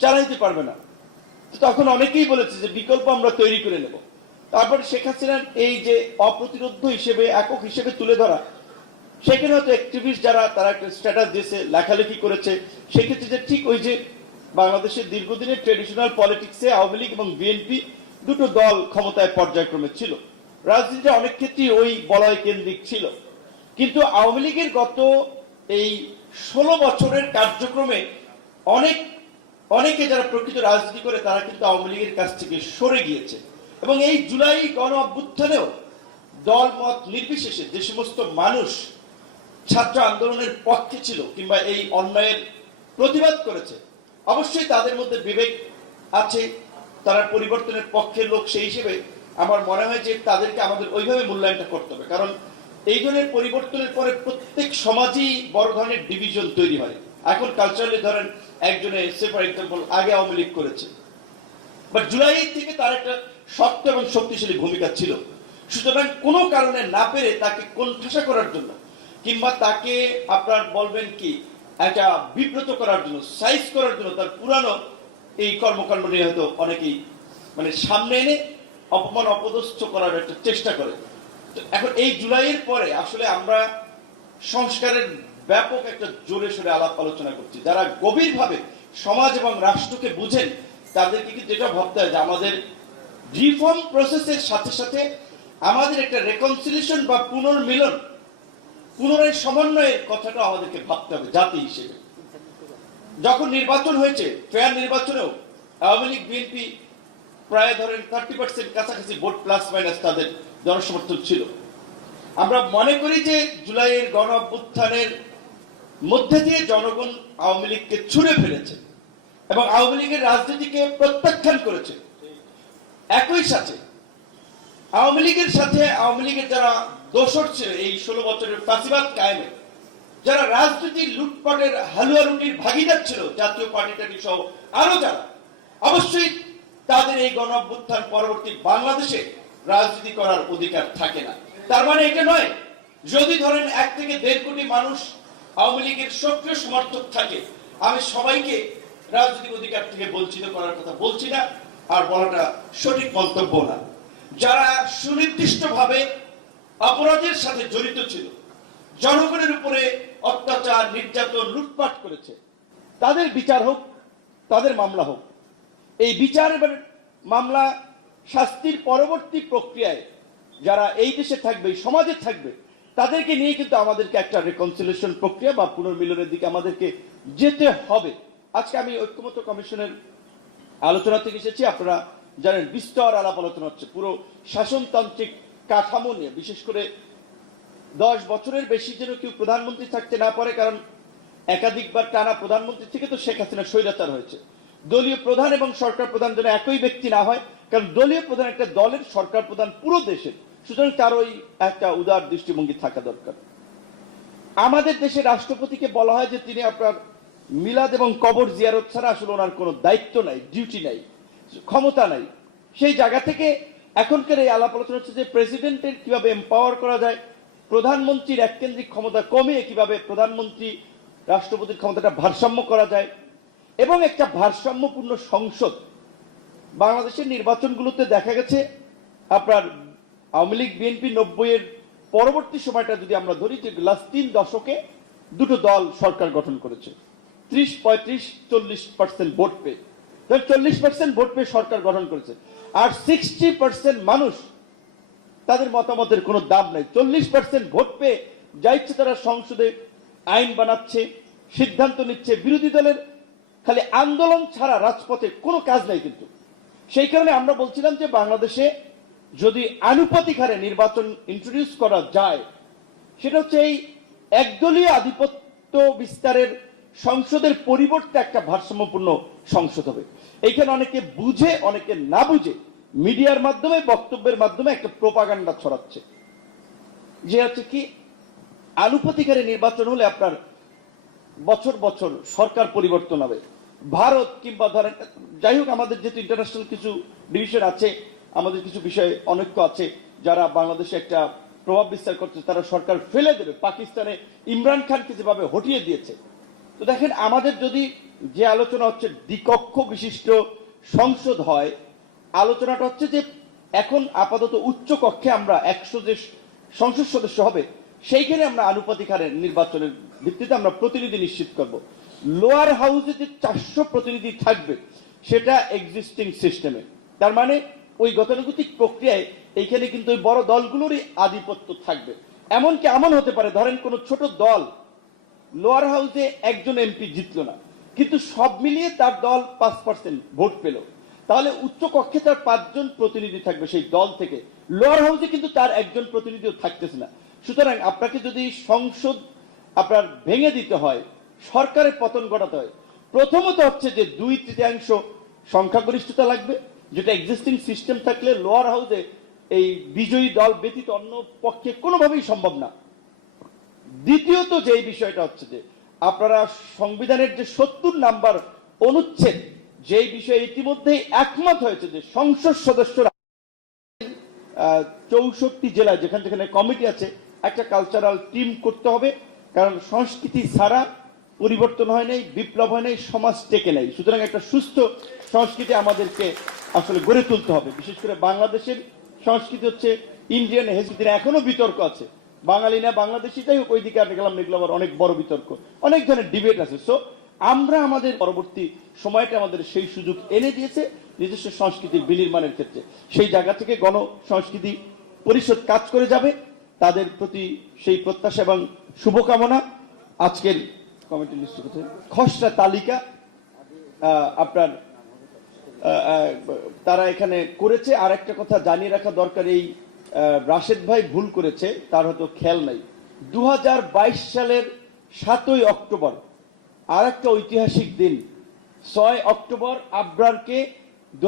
চালাইতে পারবে না। তখন অনেকেই বলেছে যে বিকল্প আমরা তৈরি করে নেব। তারপরে শেখ হাসিনার এই যে অপ্রতিরোধ হিসেবে, একক হিসেবে তুলে ধরা, সেখানে হয়তো অ্যাক্টিভিস্ট যারা, তারা একটা স্ট্যাটাস দিয়েছে, লেখালেখি করেছে। সেক্ষেত্রে যে ঠিক ওই যে বাংলাদেশের দীর্ঘদিনের ট্রেডিশনাল পলিটিক্সে আওয়ামী লীগ এবং বিএনপি দুটো দল ক্ষমতায় পর্যায়ক্রমে ছিল। রাজনীতিটা অনেক ক্ষেত্রেই ওই বলয় কেন্দ্রিক ছিল। কিন্তু আওয়ামী লীগের গত এই ষোলো বছরের কার্যক্রমে অনেক অনেকে যারা প্রকৃত রাজনীতি করে, তারা কিন্তু আওয়ামী লীগের কাছ থেকে সরে গিয়েছে। এবং এই জুলাই গণ অভ্যুত্থানেও দল, মত নির্বিশেষে যে সমস্ত মানুষ ছাত্র আন্দোলনের পক্ষে ছিল কিংবা এই অন্যায়ের প্রতিবাদ করেছে, অবশ্যই তাদের মধ্যে বিবেক আছে, তারা পরিবর্তনের পক্ষের লোক সেই হিসেবে আমার মনে হয় যে তাদেরকে আমাদের ওইভাবে মূল্যায়নটা করতে হবে। কারণ এই ধরনের পরিবর্তনের পরে প্রত্যেক সমাজেই বড় ধরনের ডিভিশন তৈরি হয়। এখন কালচারালি ধরেন একজনে সে ফর এক্সাম্পল আগে আওয়ামী লীগ করেছে। বাট জুলাই থেকে তার একটা শক্ত এবং শক্তিশালী ভূমিকা ছিল। সুতরাং কোনো কারণে না পেরে তাকে কোণঠাসা করার জন্য কিংবা তাকে আপনার বলবেন কি, একটা বিব্রত করার জন্য সাইজ করার জন্য তার পুরানো এই কর্মকাণ্ড নিয়ে হয়তো অনেকেই মানে সামনে এনে অপমান অপদস্থ করার একটা চেষ্টা করে। এখন এই জুলাইয়ের পরে আসলে আমরা সংস্কারের ব্যাপক একটা জোরে সোরে আলাপ আলোচনা করছি। যারা গভীরভাবে সমাজ এবং রাষ্ট্রকে বুঝেন, তাদেরকে কিন্তু যেটা ভাবতে হয় যে আমাদের রিফর্ম প্রসেসের সাথে সাথে আমাদের একটা রেকনসিলিয়েশন বা পুনর্মিলন, পুনরায় সমন্বয়ের কথাটা আমাদেরকে ভাবতে হবে জাতি হিসেবে। যখন নির্বাচন হয়েছে ফেয়ার নির্বাচনেও আওয়ামী লীগ বিএনপি প্রায় ধরেন থার্টি পার্সেন্ট কাছাকাছি ভোট প্লাস মাইনাস তাদের জনসমর্থন ছিল। আমরা মনে করি যে জুলাইয়ের গণ মধ্যে দিয়ে জনগণ আওয়ামী লীগকে ছুড়ে ফেলেছে এবং আওয়ামী লীগের রাজনীতিকে প্রত্যাখ্যান করেছে। একই সাথে আওয়ামী লীগের সাথে আওয়ামী লীগের যারা দোষর ছিল এই ষোলো বছরের ফাঁসিবাদ কায়েমে, যারা রাজনীতি লুটপাটের হালুয়া রুটির ভাগিদার ছিল, জাতীয় পার্টিটারি সহ আরও যারা, অবশ্যই তাদের এই গণ পরবর্তী বাংলাদেশে রাজনীতি করার অধিকার থাকে না। তার মানে এটা নয়, যদি ধরেন এক থেকে দেড় কোটি মানুষ আওয়ামী লীগের সক্রিয় সমর্থক থাকে। আমি সবাইকে রাজনৈতিক অধিকার থেকে বঞ্চিত করার কথা বলছি না, আর বলাটা সঠিক মন্তব্য না। যারা সুনির্দিষ্টভাবে অপরাধের সাথে জড়িত ছিল, জনগণের উপরে অত্যাচার, নির্যাতন, লুটপাট করেছে, তাদের বিচার হোক, তাদের মামলা হোক, এই বিচার মামলা শাস্তির পরবর্তী প্রক্রিয়ায় যারা এই দেশে থাকবে সমাজে থাকবে তাদেরকে নিয়ে কিন্তু আমাদেরকে একটা রেকনসিলেশন প্রক্রিয়া বা পুনর্মিলনের দিকে আমাদেরকে যেতে হবে। আজকে আমি ঐক্যমত্য কমিশনের আলোচনা থেকে এসেছি। আপনারা জানেন বিস্তর আলাপ আলোচনা হচ্ছে। পুরো শাসনতান্ত্রিক কাঠামো নিয়ে, বিশেষ করে দশ বছরের বেশি যেন কেউ প্রধানমন্ত্রী থাকতে না পারে, কারণ একাধিকবার টানা প্রধানমন্ত্রী থেকে তো শেখ হাসিনা স্বৈরাচার হয়েছে। দলীয় প্রধান এবং সরকার প্রধান যেন একই ব্যক্তি না হয়, কারণ দলীয় প্রধান একটা দলের সরকার প্রধান পুরো দেশের। সুতরাং তার ওই একটা উদার দৃষ্টিভঙ্গি থাকা দরকার। আমাদের দেশের রাষ্ট্রপতিকে বলা হয় যে তিনি আপনার মিলাদ এবং কবর জিয়ারত ছাড়া আসলে ওনার কোনো দায়িত্ব নাই ডিউটি নাই, ক্ষমতা নাই। সেই জায়গা থেকে এখনকার এই আলাপ আলোচনা হচ্ছে যে প্রেসিডেন্টের কীভাবে এম্পাওয়ার করা যায়, প্রধানমন্ত্রীর এককেন্দ্রিক ক্ষমতা কমিয়ে কীভাবে প্রধানমন্ত্রী রাষ্ট্রপতির ক্ষমতাটা ভারসাম্য করা যায় এবং একটা ভারসাম্যপূর্ণ সংসদ। বাংলাদেশের নির্বাচনগুলোতে দেখা গেছে আপনার আওয়ামী লীগ, বিএনপি নব্বই এর পরবর্তী সময়টা যদি আমরা ধরি, যে লাস্ট তিন দশকে দুটো দল সরকার গঠন করেছে। ত্রিশ, পঁয়ত্রিশ, চল্লিশ পার্সেন্ট ভোট পেয়ে। চল্লিশ পার্সেন্ট ভোট পেয়ে সরকার গঠন করেছে। আর সিক্সটি পার্সেন্ট মানুষ, তাদের মতামতের কোনো দাম নাই। চল্লিশ পার্সেন্ট ভোট পেয়ে যা ইচ্ছে তারা সংসদে আইন বানাচ্ছে, সিদ্ধান্ত নিচ্ছে, বিরোধী দলের খালি আন্দোলন ছাড়া রাজপথে কোনো কাজ নাই কিন্তু। সেই কারণে আমরা বলছিলাম যে বাংলাদেশে যদি আনুপাতিক হারে নির্বাচন ইন্ট্রোডিউস করা যায়, সেটা হচ্ছে এই একদলীয় আধিপত্য বিস্তারের সংসদের পরিবর্তে একটা ভারসাম্যপূর্ণ সংসদ হবে। এইখানে অনেকে বুঝে, অনেকে না বুঝে মিডিয়ার মাধ্যমে, বক্তব্যের মাধ্যমে একটা প্রোপাগান্ডা ছড়াচ্ছে। যে হচ্ছে কি, আনুপাতিক হারে নির্বাচন হলে আপনার বছর বছর সরকার পরিবর্তন হবে। ভারত কিংবা ধরেন, যাই হোক আমাদের যেহেতু ইন্টারন্যাশনাল কিছু ডিভিশন আছে আমাদের কিছু বিষয়ে অনৈক্য আছে, যারা বাংলাদেশে একটা প্রভাব বিস্তার করছে, তারা সরকার ফেলে দেবে। পাকিস্তানে ইমরান খানকে যেভাবে হটিয়ে দিয়েছে। তো দেখেন, আমাদের যদি যে আলোচনা হচ্ছে, দ্বিকক্ষ বিশিষ্ট সংসদ হয়, আলোচনাটা হচ্ছে যে এখন আপাতত উচ্চ কক্ষে আমরা একশো যে সংসদ সদস্য হবে, সেইখানে আমরা আনুপাতিক হারে নির্বাচনের ভিত্তিতে আমরা প্রতিনিধি নিশ্চিত করব। লোয়ার হাউসে যে চারশো প্রতিনিধি থাকবে, সেটা এক্সিস্টিং সিস্টেমে তার মানে ওই গতানুগতিক প্রক্রিয়ায় এইখানে কিন্তু ওই বড় দলগুলোরই আধিপত্য থাকবে। এমনকি এমন হতে পারে, ধরেন কোন ছোট দল লোয়ার হাউসে একজন এমপি জিতলো না, কিন্তু সব মিলিয়ে তার দল পাঁচ পার্সেন্ট ভোট পেল। তাহলে উচ্চ কক্ষে তার পাঁচজন প্রতিনিধি থাকবে সেই দল থেকে। লোয়ার হাউসে কিন্তু তার একজন প্রতিনিধিও থাকতেছে না। সুতরাং আপনাকে যদি সংসদ আপনার ভেঙে দিতে হয়, সরকারের পতন ঘটাতে হয়, প্রথমত হচ্ছে যে দুই তৃতীয়াংশ সংখ্যাগরিষ্ঠতা লাগবে যেটা এক্সিস্টিং সিস্টেম থাকলে লোয়ার হাউসে এই বিজয়ী দল ব্যতীত অন্য পক্ষে কোনোভাবেই সম্ভব না। দ্বিতীয়ত যে বিষয়টা হচ্ছে যে, আপনারা সংবিধানের যে সত্তর নাম্বার অনুচ্ছেদ যে বিষয়ে ইতিমধ্যেই একমত হয়েছে যে সংসদ সদস্যরা চৌষট্টি জেলায় যেখানে যেখানে কমিটি আছে, একটা কালচারাল টিম করতে হবে, কারণ সংস্কৃতি ছাড়া পরিবর্তন হয় নাই, বিপ্লব হয় নাই, সমাজ টেকে নাই। সুতরাং একটা সুস্থ সংস্কৃতি আমাদেরকে আসলে গড়ে তুলতে হবে। বিশেষ করে বাংলাদেশের সংস্কৃতি হচ্ছে ইন্ডিয়ান হেসিদের এখনও বিতর্ক আছে। বাঙালি না, বাংলাদেশি। যাই হোক, ওইদিকে আর গেলাম, এগুলো আবার অনেক বড় বিতর্ক। অনেক ধরনের ডিবেট আছে। সো আমরা আমাদের পরবর্তী সময়টা আমাদের সেই সুযোগ এনে দিয়েছে নিজস্ব সংস্কৃতির বিনির্মাণের ক্ষেত্রে। সেই জায়গা থেকে গণ সংস্কৃতি পরিষদ কাজ করে যাবে। তাদের প্রতি সেই প্রত্যাশা এবং শুভকামনা। আজকের কমিটি লিস্ট খসড়া তালিকা। আপনার তারা এখানে করেছে। আর একটা কথা জানিয়ে রাখা দরকার, এই রাশেদ ভাই ভুল করেছে, তার হয়তো খেয়াল নাই। দু হাজার বাইশ সালের সাতই অক্টোবর আর একটা ঐতিহাসিক দিন। ছয় অক্টোবর আব্রারকে দু